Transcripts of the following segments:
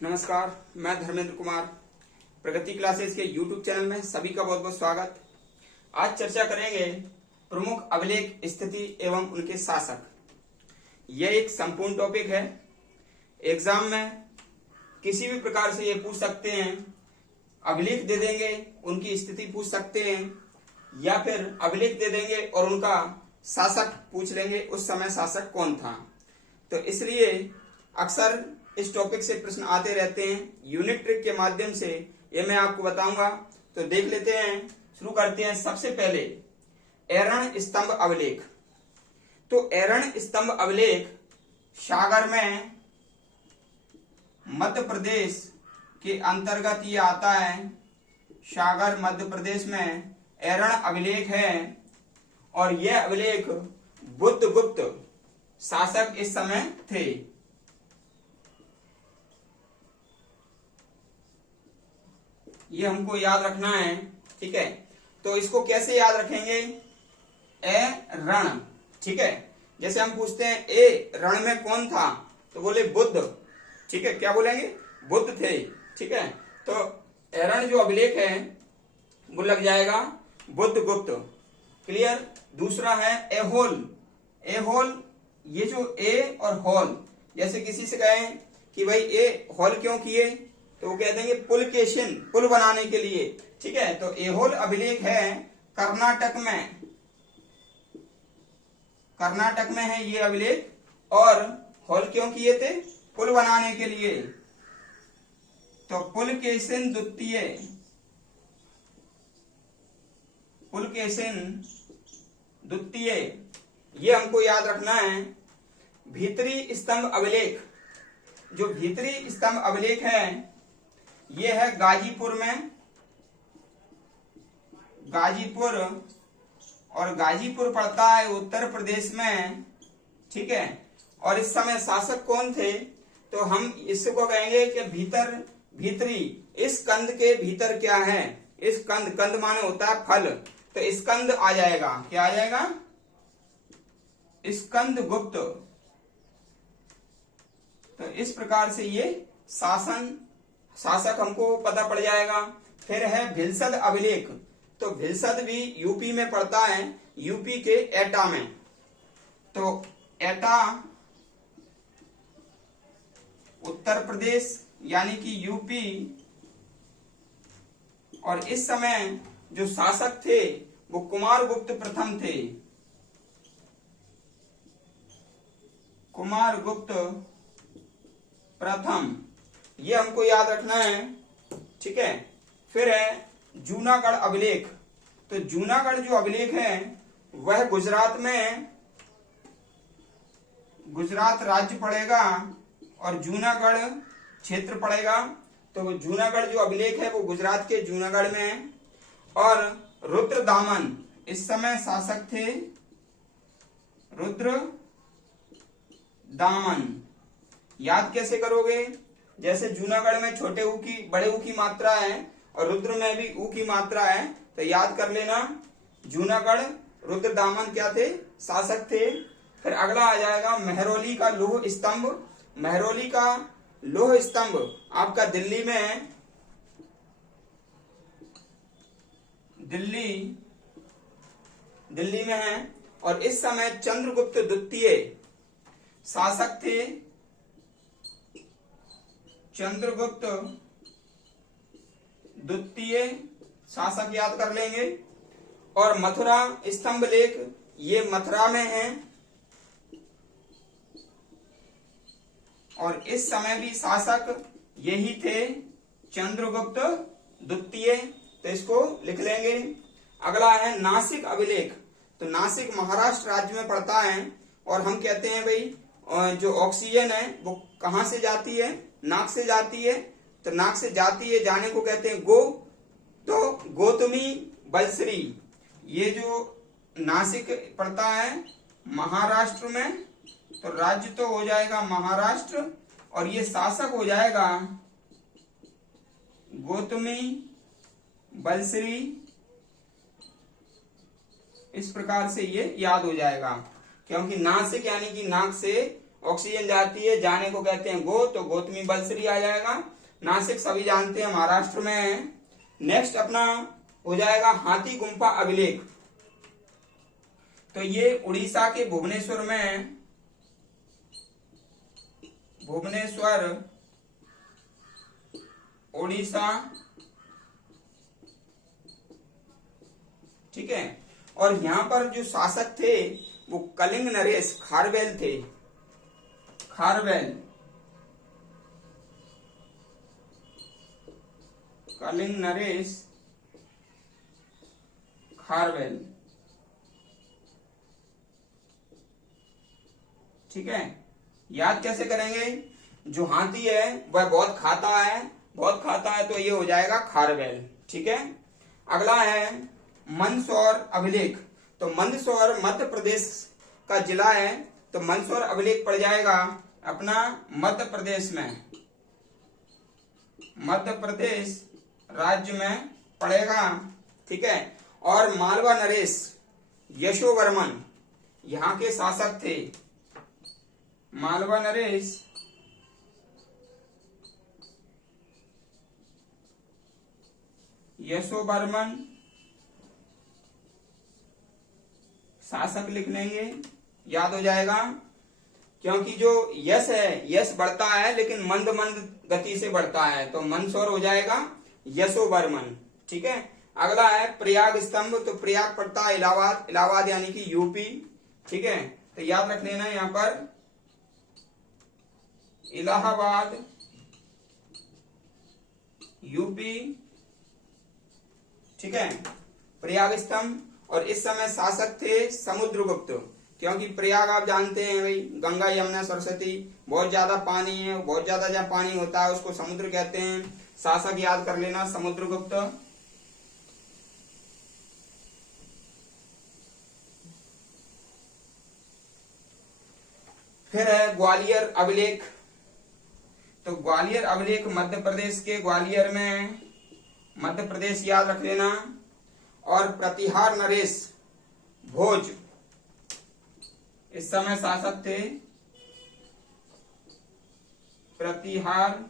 नमस्कार, मैं धर्मेंद्र कुमार। प्रगति क्लासेस के YouTube चैनल में सभी का बहुत बहुत स्वागत। आज चर्चा करेंगे प्रमुख अभिलेख स्थिति एवं उनके शासक। यह एक संपूर्ण टॉपिक है। एग्जाम में किसी भी प्रकार से ये पूछ सकते हैं। अभिलेख दे देंगे, उनकी स्थिति पूछ सकते हैं, या फिर अभिलेख दे देंगे और उनका शासक पूछ लेंगे, उस समय शासक कौन था। तो इसलिए अक्सर इस टॉपिक से प्रश्न आते रहते हैं। यूनिट ट्रिक के माध्यम से ये मैं आपको बताऊंगा। तो देख लेते हैं, शुरू करते हैं। सबसे पहले ऐरण स्तंभ अभिलेख। तो ऐरण स्तंभ अभिलेख सागर में मध्य प्रदेश के अंतर्गत ये आता है। सागर मध्य प्रदेश में ऐरण अभिलेख है और यह अभिलेख बुद्धगुप्त शासक इस समय थे। ये हमको याद रखना है, ठीक है। तो इसको कैसे याद रखेंगे? ए रण, ठीक है। जैसे हम पूछते हैं ए रण में कौन था, तो बोले बुद्ध, ठीक है। क्या बोलेंगे? बुद्ध थे, ठीक है। तो ऐरण जो अभिलेख है वो लग जाएगा बुद्धगुप्त। क्लियर। दूसरा है एहोल। एहोल, ये जो ए और होल, जैसे किसी से कहें कि भाई ए होल क्यों किए, तो वो कह देंगे पुल के चिन्ह, पुल बनाने के लिए, ठीक है। तो एहोल अभिलेख है कर्नाटक में। कर्नाटक में है ये अभिलेख। और होल क्यों किए थे? पुल बनाने के लिए। तो पुलकेशिन द्वितीय, पुलकेशिन द्वितीय, ये हमको याद रखना है। भीतरी स्तंभ अभिलेख, जो भीतरी स्तंभ अभिलेख है ये है गाजीपुर में। गाजीपुर, और गाजीपुर पड़ता है उत्तर प्रदेश में, ठीक है। और इस समय शासक कौन थे? तो हम इसको कहेंगे कि भीतर, भीतरी। इस कंद के भीतर क्या है? इस कंद, कंद माने होता है फल, तो स्कंद आ जाएगा। क्या आ जाएगा? स्कंद गुप्त। तो इस प्रकार से ये शासक हमको पता पड़ जाएगा। फिर है भिलसद अभिलेख। तो भिलसद भी यूपी में पड़ता है, यूपी के एटा में। तो एटा उत्तर प्रदेश यानी कि यूपी। और इस समय जो शासक थे वो कुमारगुप्त प्रथम थे। कुमारगुप्त प्रथम, ये हमको याद रखना है, ठीक है। फिर है जूनागढ़ अभिलेख। तो जूनागढ़ जो अभिलेख है वह गुजरात में, गुजरात राज्य पड़ेगा और जूनागढ़ क्षेत्र पड़ेगा। तो जूनागढ़ जो अभिलेख है वो गुजरात के जूनागढ़ में है। और रुद्रदामन इस समय शासक थे। रुद्रदामन याद कैसे करोगे? जैसे जूनागढ़ में छोटे ऊ की, बड़े ऊ की मात्रा है और रुद्र में भी ऊ की मात्रा है, तो याद कर लेना। जूनागढ़, रुद्रदामन क्या थे? शासक थे। फिर अगला आ जाएगा महरौली का लौह स्तंभ। महरौली का लौह स्तंभ आपका दिल्ली में है। दिल्ली में है। और इस समय चंद्रगुप्त द्वितीय शासक थे। चंद्रगुप्त द्वितीय शासक याद कर लेंगे। और मथुरा स्तंभ लेख, ये मथुरा में है। और इस समय भी शासक यही थे, चंद्रगुप्त द्वितीय। तो इसको लिख लेंगे। अगला है नासिक अभिलेख। तो नासिक महाराष्ट्र राज्य में पड़ता है। और हम कहते हैं भाई जो ऑक्सीजन है वो कहां से जाती है? नाक से जाती है। तो नाक से जाती है, जाने को कहते हैं गो। तो गौतमी बलश्री, ये जो नासिक पड़ता है महाराष्ट्र में, तो राज्य तो हो जाएगा महाराष्ट्र और ये शासक हो जाएगा गौतमी बलश्री। इस प्रकार से ये याद हो जाएगा, क्योंकि नासिक यानी कि नाक से ऑक्सीजन जाती है, जाने को कहते हैं गो, तो गौतमी बलश्री आ जाएगा। नासिक सभी जानते हैं महाराष्ट्र में है। नेक्स्ट अपना हो जाएगा हाथी गुम्फा अभिलेख, तो ये उड़ीसा के भुवनेश्वर में, भुवनेश्वर उड़ीसा, ठीक है। और यहाँ पर जो शासक थे वो कलिंग नरेश खारवेल थे, खारवेल, कलिंग नरेश खारवेल, ठीक है। याद कैसे करेंगे, जो हाथी है वह बहुत खाता है, बहुत खाता है, तो ये हो जाएगा खारवेल, ठीक है। अगला है मंदसौर अभिलेख, तो मंदसौर मध्य प्रदेश का जिला है, तो मंदसौर अभिलेख पड़ जाएगा अपना मध्य प्रदेश में, मध्य प्रदेश राज्य में पड़ेगा, ठीक है। और मालवा नरेश यशोवर्मन यहाँ के शासक थे, मालवा नरेश यशोवर्मन शासक लिख लेंगे, याद हो जाएगा। क्योंकि जो यश है, यश बढ़ता है लेकिन मंद मंद गति से बढ़ता है, तो मंदसौर हो जाएगा यशोवर्मन, ठीक है। अगला है प्रयाग स्तंभ, तो प्रयाग पड़ता है इलाहाबाद, इलाहाबाद यानी कि यूपी, ठीक है। तो याद रख लेना यहाँ पर इलाहाबाद यूपी, ठीक है, प्रयाग स्तंभ। और इस समय शासक थे समुद्रगुप्त, क्योंकि प्रयाग आप जानते हैं भाई, गंगा यमुना सरस्वती, बहुत ज्यादा पानी है, बहुत ज्यादा जहाँ पानी होता है उसको समुद्र कहते हैं। शासक याद कर लेना समुद्रगुप्त। फिर है ग्वालियर अभिलेख, तो ग्वालियर अभिलेख मध्य प्रदेश के ग्वालियर में, मध्य प्रदेश याद रख लेना। और प्रतिहार नरेश भोज इस समय शासक थे, प्रतिहार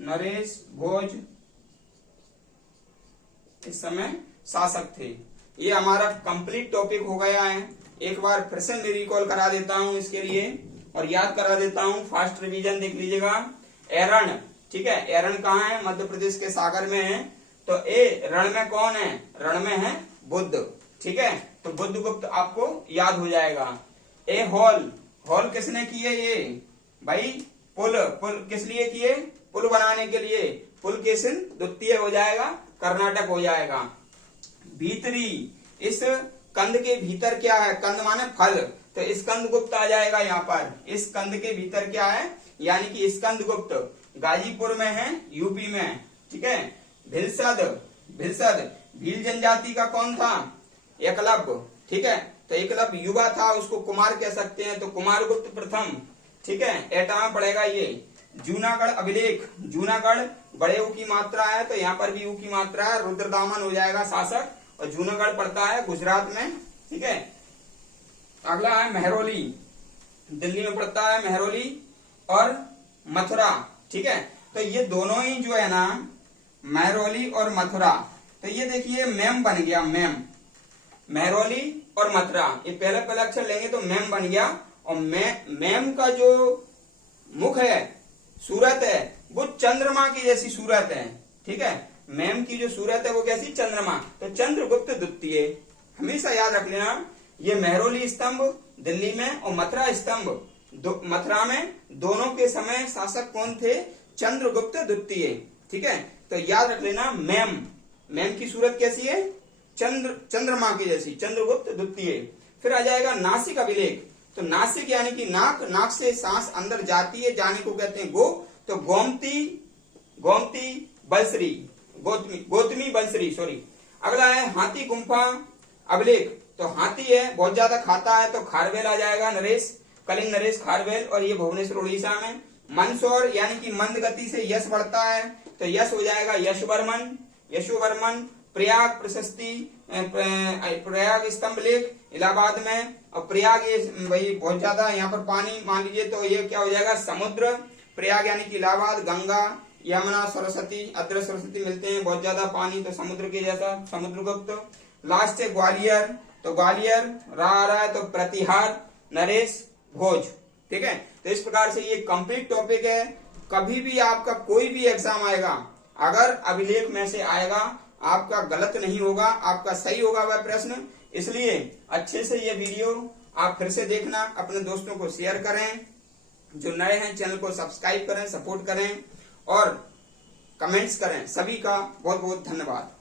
नरेश भोज इस समय शासक थे। ये हमारा कंप्लीट टॉपिक हो गया है। एक बार फिर से मैं रिकॉल करा देता हूं इसके लिए और याद करा देता हूं, फास्ट रिवीजन देख लीजिएगा। एरण, ठीक है, एरण कहाँ है, मध्य प्रदेश के सागर में है। तो ए रण में कौन है, रण में है बुद्ध, ठीक है। तो बुद्धगुप्त आपको याद हो जाएगा। ए हॉल, हॉल किसने किए, ये भाई पुल, पुल किस लिए किए, पुल बनाने के लिए, पुलकेशिन द्वितीय हो जाएगा, कर्नाटक हो जाएगा। भीतरी, इस कंद के भीतर क्या है, कंद माने फल, तो स्कंदगुप्त आ जाएगा यहाँ पर। इस कंद के भीतर क्या है, यानी कि स्कंदगुप्त गाजीपुर में है, यूपी में, ठीक है। भिलसद, भिलसद भील जनजाति का कौन था, एकलव्य, ठीक है। तो एकलव्य युवा था, उसको कुमार कह सकते हैं, तो कुमारगुप्त प्रथम, ठीक है, एटा में पड़ेगा ये। जूनागढ़ अभिलेख, जूनागढ़ बड़े ऊ की मात्रा है, तो यहाँ पर भी ऊ की मात्रा है, रुद्रदामन हो जाएगा शासक। और जूनागढ़ पड़ता है गुजरात में, ठीक है। अगला है मेहरौली, दिल्ली में पड़ता है मेहरौली। और मथुरा, ठीक है। तो ये दोनों ही जो है ना, मेहरौली और मथुरा, तो ये देखिए मेम बन गया, मेम, मेहरौली और मथुरा, ये पहले पहले अक्षर लेंगे तो मेम बन गया। और मेम का जो मुख है, सूरत है, वो चंद्रमा की जैसी सूरत है, ठीक है। मेम की जो सूरत है वो कैसी, चंद्रमा, तो चंद्रगुप्त द्वितीय, हमेशा याद रख लेना। ये मेहरौली स्तंभ दिल्ली में और मथुरा स्तंभ मथुरा में, दोनों के समय शासक कौन थे, चंद्रगुप्त द्वितीय, ठीक है। तो याद रख लेना मेम, मेम की सूरत कैसी है, चंद्रमा की जैसी, चंद्रगुप्त द्वितीय। फिर आ जाएगा नासिक अभिलेख, तो नासिक यानी कि नाक, नाक से सांस अंदर जाती है, जाने को कहते हैं गो, तो गोमती, गोमती बलश्री, गौतमी बलश्री, सॉरी। अगला है हाथी गुम्फा अभिलेख, तो हाथी है, बहुत ज्यादा खाता है, तो खारवेल आ जाएगा, नरेश, कलिंग नरेश खारवेल, और ये भुवनेश्वर उड़ीसा में। मंदसौर यानी कि मंद गति से यश बढ़ता है, तो यश हो जाएगा यशवर्मन, यशोवर्मन। प्रयाग प्रशस्ति, प्रयाग स्तंभ लेख, इलाहाबाद में, और प्रयाग ये भाई बहुत ज्यादा यहाँ पर पानी, मान लीजिए तो ये क्या हो जाएगा समुद्र, प्रयाग यानी कि इलाहाबाद, गंगा, यमुना, सरस्वती, अद्र सरस्वती मिलते हैं, बहुत ज्यादा पानी तो समुद्र के जैसा, समुद्रगुप्त। लास्ट है ग्वालियर, तो ग्वालियर रहा है तो प्रतिहार, नरेश, भोज। ठीक है, तो इस प्रकार से ये कंप्लीट टॉपिक है। कभी भी आपका कोई भी एग्जाम आएगा, अगर अभिलेख में से आएगा, आपका गलत नहीं होगा, आपका सही होगा वह प्रश्न। इसलिए अच्छे से ये वीडियो आप फिर से देखना, अपने दोस्तों को शेयर करें, जो नए हैं चैनल को सब्सक्राइब करें, सपोर्ट करें और कमेंट्स करें। सभी का बहुत बहुत धन्यवाद।